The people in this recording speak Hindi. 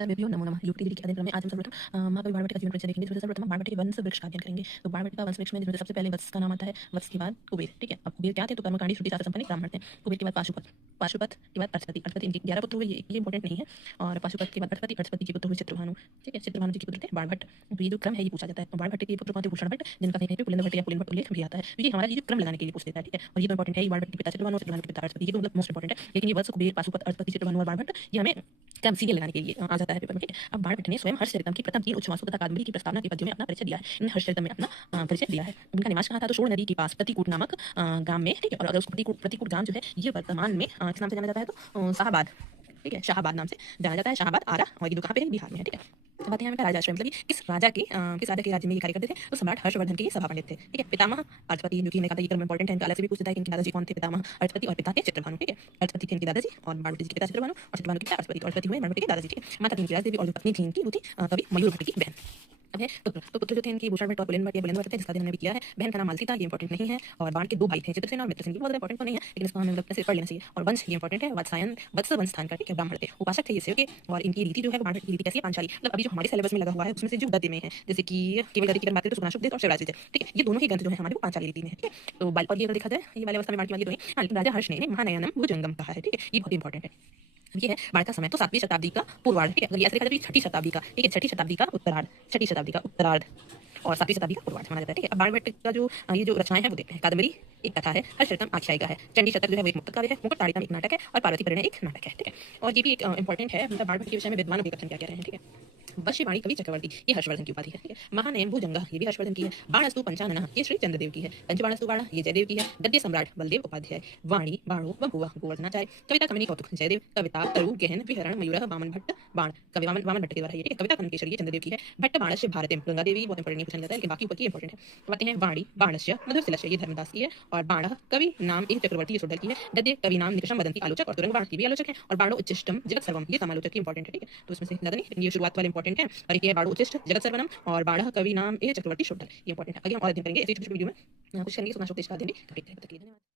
सर्वेभ्यो नमो नमः। यूपी के अध्ययन में आज हम सर्वप्रथम महाकवि बाणभट्ट का जीवन परिचय देखेंगे। जिसमें सर्वप्रथम बाणभट्ट के वंश वृक्ष का अध्ययन करेंगे। तो बाणभट्ट का वंश वृक्ष में जिसमें सबसे पहले वत्स का नाम आता है, वत्स के बाद कुबेर। ठीक है, अब कुबेर क्या थे? तो कर्मकांडी श्रुति शास्त्र संपन्न ब्राह्मण थे। कुबेर के बाद पाशुपत, पाशुपत के बाद अर्थपति, अर्थपति इनके 11 पुत्र हुए, ये इंपॉर्टेंट नहीं है। और पाशुपत के बाद अर्थपति, अर्थपति के पुत्र हुए चित्रभानु। ठीक है, चित्रभानु जी के पुत्र थे बाणभट्ट। तो ये जो क्रम है ये पूछा जाता है। तो बाणभट्ट के पुत्र कौन थे? भूषण भट्ट, जिनका कहीं पे पुलिंद भट्ट या पुलिंद भट्ट उल्लेख भी आता है। तो ये हमारा ये क्रम लगाने के लिए पूछ देता है। ठीक है, और ये तो इंपॉर्टेंट है। ये बाणभट्ट के पिता चित्रभानु, चित्रभानु के पिता अर्थपति, ये तो मतलब मोस्ट इंपॉर्टेंट है। लेकिन ये वत्स, कुबेर, पाशुपत, अर्थपति, चित्रभानु और बाणभट्ट ये हमें क्रम सीरियल लगाने के लिए आ जाता है पेपर में। ठीक है, अब बाणभट्ट ने स्वयं हर्षचरितम की प्रथम 3 उच्छ्वासों तथा कादंबरी की प्रस्तावना के पद्यों में अपना परिचय दिया है। इन्होंने हर्षचरितम में अपना परिचय दिया है। इनका निवास कहाँ था? तो शोण नदी के पास प्रतिकूट नामक गांव में। ठीक है, और अगर उसको प्रतिकूट गांव जो है ये वर्तमान में किस नाम से जाना जाता है? तो शाहाबाद। ठीक है, शाहाबाद नाम से जाना जाता है। शाहाबाद, आरा, और ये दो कहाँ पे है? बिहार में है। ठीक है, अब आते हैं हमें राजाश्रय, मतलब कि किस राजा के राज्य में ये कार्य करते थे? तो सम्राट हर्षवर्धन के ये सभा पंडित थे। ठीक है, पितामह अर्थपति, जो कि मैंने कहा था ये क्रम इंपॉर्टेंट है। इनका अलग से भी पूछता है कि इनके दादाजी कौन थे? पितामह अर्थपति और पिता थे चित्रभानु। ठीक है, अर्थपति थे इनके दादाजी और बाणभट्ट जी के पिता चित्रभानु, और चित्रभानु के पिता अर्थपति, और अर्थपति हुए बाणभट्ट के दादाजी। ठीक है, माता थी इनकी राजदेवी और जो पत्नी थी इनकी वो थी कवि मयूर भट्ट की बहन। अब है पुत्र, तो पुत्र जो थे इनकी भूषण भट्ट और पुलिंद भट्ट, पुलिंद भट्ट थे जिसका अध्ययन भी किया है। बहन का नाम मालती था, ये इंपॉर्टेंट नहीं है। और बाण के 2 भाई थे, चित्रसेन और मित्रसेन, बहुत इंपॉर्टेंट तो नहीं है लेकिन इसको हमें मतलब पढ़ लेना चाहिए। और वंश ये इंपॉर्टेंट है, वत्सायन वत्स वंस्थान का। ठीक है, ब्राह्मण थे, उपासक थे ये सेव के। और इनकी रीति जो है बाणभट्ट की रीति कैसी है? पांचाली। मतलब अभी जो हमारे सिलेबस में लगा हुआ है उसमें से जो गद्य में है, जैसे कि केवल गद्य की बात करें तो सुधांशुदेव और शिवराज थे। ठीक है, ये दोनों ही ग्रंथ जो है हमारे को पांचाली रीति में है। ठीक है, तो और ये अगर देखा जाए ये वाले अवस्था में बाण की वाली तो नहीं। हाँ, लेकिन राजा हर्ष ने महानयनम भुजंगम कहा है। ठीक है, ये बहुत इंपॉर्टेंट है। ये है बाण का समय तो 7वीं शताब्दी का पूर्वार्ध। ठीक है, अगर ये ऐसे देखा जाए तो 6ठी शताब्दी का। ठीक है, 6ठी शताब्दी का उत्तरार्ध, 6ठी शताब्दी का उत्तरार्ध और 7वीं शताब्दी का पूर्वार्ध माना जाता है। ठीक है, अब बाणभट्ट का जो ये जो रचनाएं हैं वो देखते हैं। कादंबरी एक कथा है, हर्षचरितम आख्यायिका है, चंडी शतक जो है वो एक मुक्तक काव्य है, मुकुट ताड़ितम एक नाटक है, और पार्वती परिणय एक नाटक है। ठीक है, और ये भी एक इंपॉर्टेंट है, मतलब बाणभट्ट के विषय में विद्वानों के कथन क्या कह रहे हैं। ठीक है, वश्यवाणी कवि चक्रवर्ती, ये हर्षवर्धन की उपाधि है। ठीक है, महानयन भुजंगा, ये भी हर्षवर्धन की है। बाणस्तु पंचानन, ये श्री चंद्रदेव की है। पंचबाणस्तु बाण, ये जयदेव की है। गद्य सम्राट बलदेव उपाध्याय। वाणी बाणो बभुआ गोवर्धनाचार्य। कविता कमिनी कौतुक जयदेव। कविता तरु गहन विहरण मयूरः वामन भट्ट बाण, कवि वामन भट्ट के द्वारा। ये ठीक है, कविता कनन केसरी, ये चंद्रदेव की है। भट्ट बाणस्य भारतीम, गंगा देवी बहुत इंपॉर्टेंट नहीं पूछा जाता है लेकिन बाकी ऊपर की इंपॉर्टेंट है। तो आते हैं वाणी बाणस्य मधुर शिलस्य, ये धर्मदास की है। और बाण कवि नाम एक चक्रवर्ती, ये सुडल की है। गद्य कवि नाम निकषम वदंती, आलोचक, और तुरंग बाण की भी आलोचक है। और बाणो उच्चिष्टम जगत सर्वम, ये समालोचक की इंपॉर्टेंट है। ठीक है, तो इसमें से ज्यादा नहीं लेकिन ये शुरुआत वाले इंपॉर्टेंट है। और एक है बाणो उच्चिष्ट जगत सर्वनम, और बाण कवि नाम ए चक्रवर्ती शुडल, ये इंपॉर्टेंट है। आगे हम और अध्ययन करेंगे ऐसे छोटे वीडियो में कुछ करेंगे सुना शोक का अध्ययन भी।